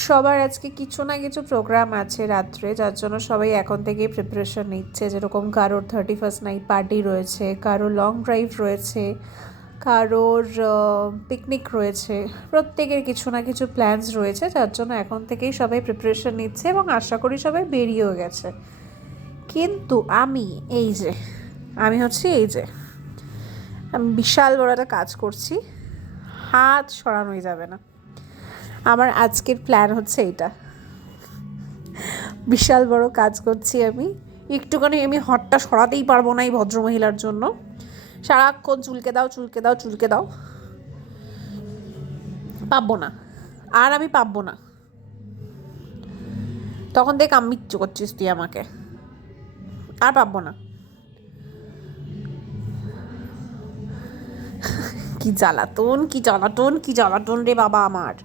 সবার আজকে কিছু না কিছু প্রোগ্রাম আছে রাত্রে, যার জন্য সবাই এখন থেকেই প্রিপারেশন নিচ্ছে। যেরকম কারোর 31st নাইট পার্টি রয়েছে, কারোর লং ড্রাইভ রয়েছে, কারোর পিকনিক রয়েছে। প্রত্যেকের কিছু না কিছু প্ল্যানস রয়েছে, যার জন্য এখন থেকেই সবাই প্রিপারেশন নিচ্ছে এবং আশা করি সবাই বেরিয়েও গেছে। কিন্তু আমি হচ্ছে আমি বিশাল বড় একটা কাজ করছি, হাত সরানোই যাবে না। আমার আজকের প্ল্যান হচ্ছে এইটা, বিশাল বড় কাজ করছি আমি। একটুখানি আমি হটটা সরাতেই পারবো না এই ভদ্রমহিলার জন্য। সারাক্ষণ চুলকে দাও চুলকে দাও চুলকে দাও, পাববো না, আর আমি পাববো না। তখন থেকে কাম্মিচ্ছু করছিস তুই আমাকে, আর পাববো না। কি জ্বালাতন কি জ্বালাতন কি জ্বালাতন রে বাবা আমার।